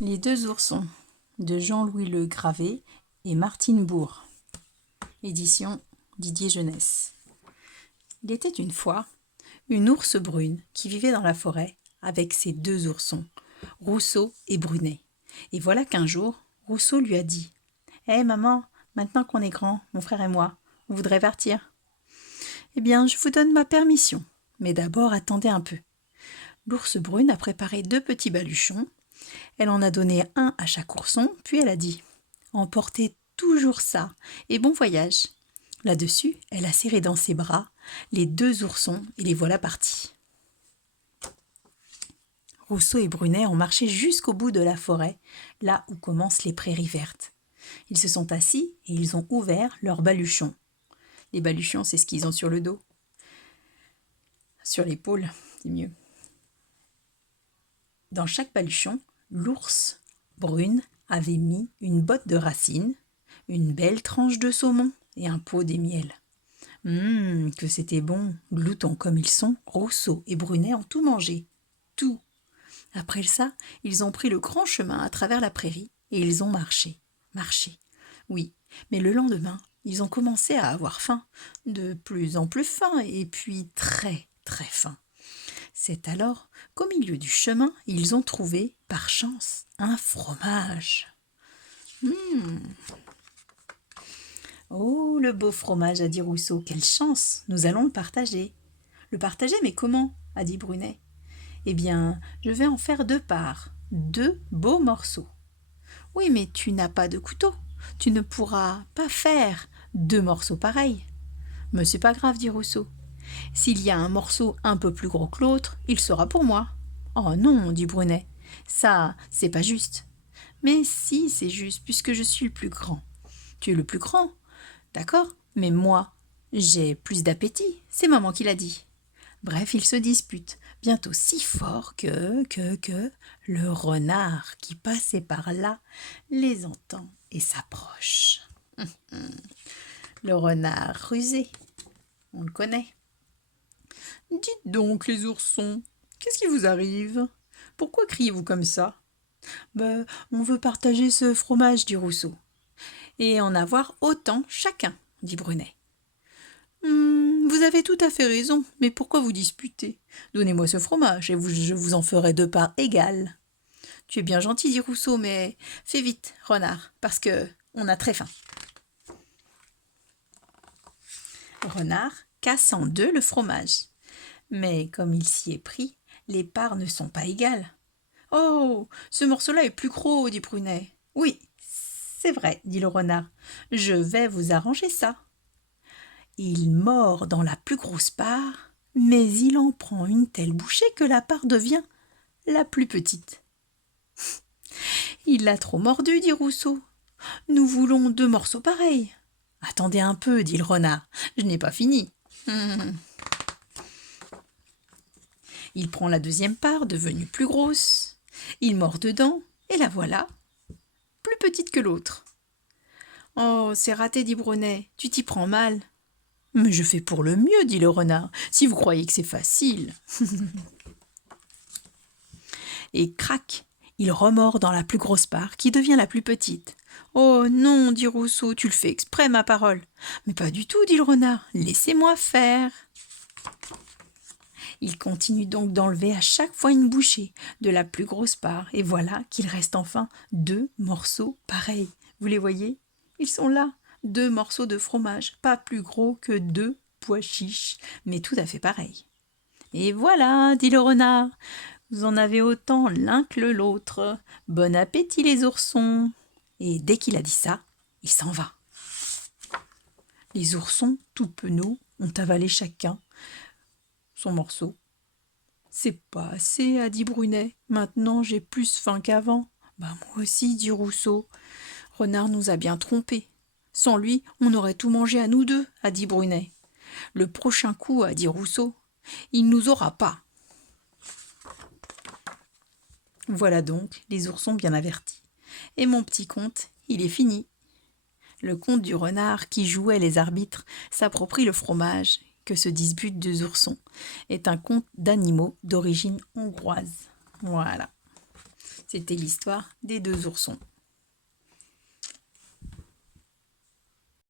Les deux oursons de Jean-Louis Le Gravé et Martine Bourg. Édition Didier Jeunesse. Il était une fois une ours brune qui vivait dans la forêt avec ses deux oursons, Rousseau et Brunet. Et voilà qu'un jour, Rousseau lui a dit « Hé maman, maintenant qu'on est grand, mon frère et moi, on voudrait partir. » « Eh bien, je vous donne ma permission, mais d'abord attendez un peu. » L'ours brune a préparé deux petits baluchons. Elle en a donné un à chaque ourson, puis elle a dit « Emportez toujours ça, et bon voyage !» Là-dessus, elle a serré dans ses bras les deux oursons et les voilà partis. Rousseau et Brunet ont marché jusqu'au bout de la forêt, là où commencent les prairies vertes. Ils se sont assis et ils ont ouvert leurs baluchons. Les baluchons, c'est ce qu'ils ont sur le dos. Sur l'épaule, c'est mieux. Dans chaque baluchon, l'ours brune avait mis une botte de racines, une belle tranche de saumon et un pot des miels. Que c'était bon, gloutons comme ils sont, Rousseau et Brunet ont tout mangé, tout. Après ça, ils ont pris le grand chemin à travers la prairie et ils ont marché. Oui, mais le lendemain, ils ont commencé à avoir faim, de plus en plus faim et puis très, très faim. C'est alors qu'au milieu du chemin, ils ont trouvé, par chance, un fromage. Oh, le beau fromage, a dit Rousseau. Quelle chance, nous allons le partager. Le partager, mais comment, a dit Brunet. Eh bien, je vais en faire deux parts, deux beaux morceaux. Oui, mais tu n'as pas de couteau. Tu ne pourras pas faire deux morceaux pareils. Mais c'est pas grave, dit Rousseau. S'il y a un morceau un peu plus gros que l'autre, il sera pour moi. Oh non, dit Brunet. Ça, c'est pas juste. Mais si, c'est juste, puisque je suis le plus grand. Tu es le plus grand, d'accord, mais moi, j'ai plus d'appétit. C'est maman qui l'a dit. Bref, ils se disputent, bientôt si fort que le renard qui passait par là les entend et s'approche. Le renard rusé, on le connaît. Dites donc, les oursons, qu'est-ce qui vous arrive? Pourquoi criez-vous comme ça? On veut partager ce fromage, dit Rousseau. Et en avoir autant chacun, dit Brunet. Vous avez tout à fait raison, mais pourquoi vous disputez? Donnez-moi ce fromage et je vous en ferai deux parts égales. Tu es bien gentil, dit Rousseau, mais fais vite, renard, parce que on a très faim. Renard casse en deux le fromage. Mais comme il s'y est pris, les parts ne sont pas égales. Oh, ce morceau-là est plus gros, dit Brunet. Oui, c'est vrai, dit le renard. Je vais vous arranger ça. Il mord dans la plus grosse part, mais il en prend une telle bouchée que la part devient la plus petite. Il l'a trop mordu, dit Rousseau. Nous voulons deux morceaux pareils. Attendez un peu, dit le renard. Je n'ai pas fini. Il prend la deuxième part, devenue plus grosse. Il mord dedans, et la voilà, plus petite que l'autre. Oh, c'est raté, dit Brunet. Tu t'y prends mal. Mais je fais pour le mieux, dit le renard, si vous croyez que c'est facile. Et crac, il remord dans la plus grosse part, qui devient la plus petite. Oh non, dit Rousseau, tu le fais exprès, ma parole. Mais pas du tout, dit le renard, laissez-moi faire. Il continue donc d'enlever à chaque fois une bouchée de la plus grosse part, et voilà qu'il reste enfin deux morceaux pareils. Vous les voyez? Ils sont là, deux morceaux de fromage, pas plus gros que deux pois chiches, mais tout à fait pareils. Et voilà, dit le renard, vous en avez autant l'un que l'autre. Bon appétit, les oursons. Et dès qu'il a dit ça, il s'en va. Les oursons, tout penauds, ont avalé chacun son morceau. C'est pas assez, a dit Brunet. Maintenant, j'ai plus faim qu'avant. Moi aussi, dit Rousseau. Renard nous a bien trompés. Sans lui, on aurait tout mangé à nous deux, a dit Brunet. Le prochain coup, a dit Rousseau, il nous aura pas. Voilà donc les oursons bien avertis. Et mon petit conte, il est fini. Le conte du renard qui jouait les arbitres s'approprie le fromage que se disputent deux oursons est un conte d'animaux d'origine hongroise. Voilà. C'était l'histoire des deux oursons.